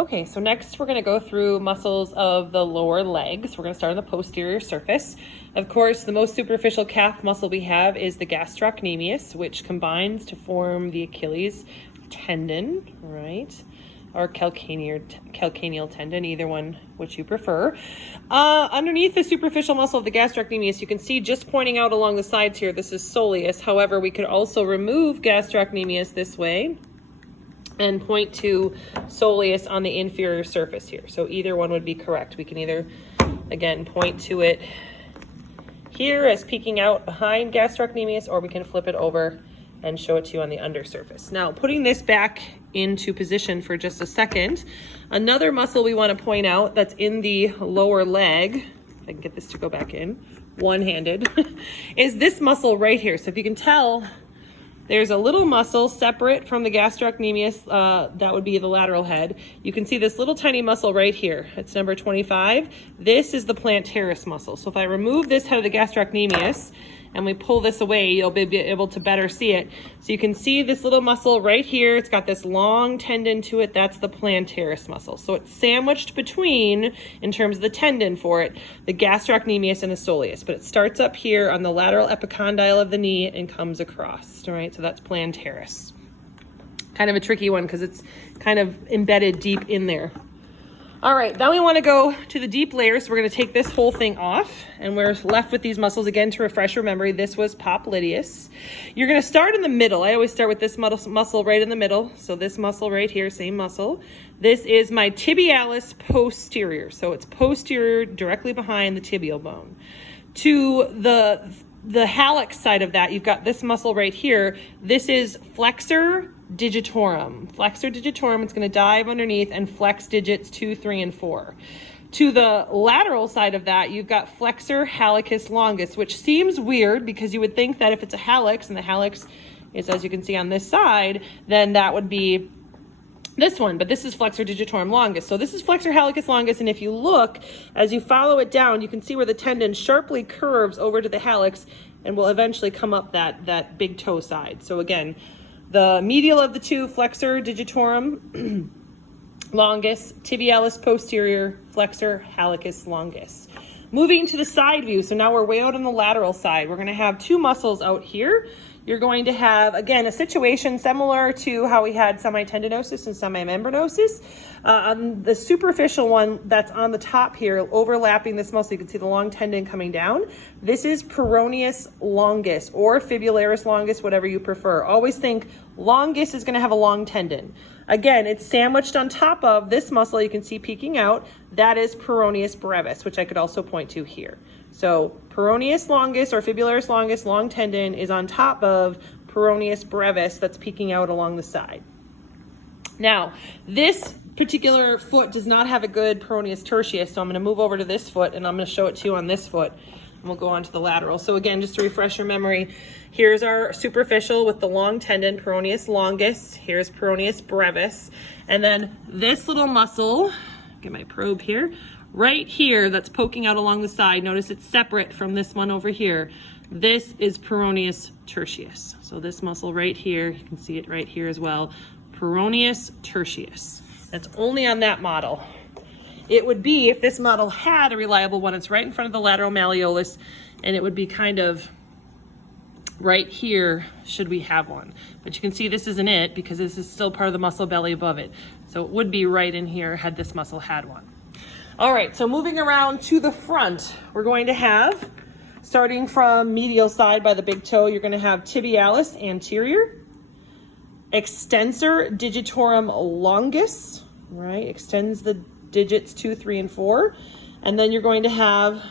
Okay, so next we're going to go through muscles of the lower legs. We're going to start on the posterior surface. Of course, the most superficial calf muscle we have is the gastrocnemius, which combines to form the Achilles tendon, right? Or calcaneal tendon, either one which you prefer. Underneath the superficial muscle of the gastrocnemius, you can see just pointing out along the sides here, this is soleus. However, we could also remove gastrocnemius this way and point to soleus on the inferior surface here. So either one would be correct. We can either, again, point to it here as peeking out behind gastrocnemius, or we can flip it over and show it to you on the undersurface. Now, putting this back into position for just a second, another muscle we want to point out that's in the lower leg, if I can get this to go back in, one-handed, is this muscle right here. So if you can tell, there's a little muscle separate from the gastrocnemius, that would be the lateral head. You can see this little tiny muscle right here. It's number 25. This is the plantaris muscle. So if I remove this head of the gastrocnemius and we pull this away, you'll be able to better see it. So you can see this little muscle right here. It's got this long tendon to it. That's the plantaris muscle. So it's sandwiched between, in terms of the tendon for it, the gastrocnemius and the soleus. But it starts up here on the lateral epicondyle of the knee and comes across, all right? So that's plantaris. Kind of a tricky one because it's kind of embedded deep in there. All right, now we want to go to the deep layers. So we're going to take this whole thing off, and we're left with these muscles. Again, to refresh your memory, this was popliteus. You're going to start in the middle. I always start with this muscle right in the middle. So this muscle right here, same muscle. This is my tibialis posterior. So it's posterior, directly behind the tibial bone. To the hallux side of that, you've got this muscle right here. This is flexor digitorum. Flexor digitorum, it's going to dive underneath and flex digits 2, 3, and 4. To the lateral side of that, you've got flexor hallucis longus, which seems weird because you would think that if it's a hallux, and the hallux is, as you can see on this side, then that would be this one, but this is flexor digitorum longus. So this is flexor hallucis longus, and if you look, as you follow it down, you can see where the tendon sharply curves over to the hallux and will eventually come up that big toe side. So again, the medial of the two, flexor digitorum longus, tibialis posterior, flexor hallucis longus. Moving to the side view, so now we're way out on the lateral side. We're going to have two muscles out here. You're going to have, again, a situation similar to how we had semitendinosus and semimembranosus. On the superficial one that's on the top here, overlapping this muscle, you can see the long tendon coming down. This is peroneus longus or fibularis longus, whatever you prefer. Always think longus is going to have a long tendon. Again, it's sandwiched on top of this muscle you can see peeking out. That is peroneus brevis, which I could also point to here. So peroneus longus or fibularis longus, long tendon, is on top of peroneus brevis that's peeking out along the side. Now, this particular foot does not have a good peroneus tertius, so I'm going to move over to this foot and I'm going to show it to you on this foot. And we'll go on to the lateral. So again, just to refresh your memory, here's our superficial with the long tendon, peroneus longus. Here's peroneus brevis. And then this little muscle, get my probe here, right here that's poking out along the side. Notice it's separate from this one over here. This is peroneus tertius. So this muscle right here, you can see it right here as well, peroneus tertius. That's only on that model. It would be, if this model had a reliable one, it's right in front of the lateral malleolus, and it would be kind of right here should we have one. But you can see this isn't it because this is still part of the muscle belly above it. So it would be right in here had this muscle had one. All right, so moving around to the front, we're going to have, starting from medial side by the big toe, you're going to have tibialis anterior, extensor digitorum longus, right? Extends the digits 2, 3, and 4. And then you're going to have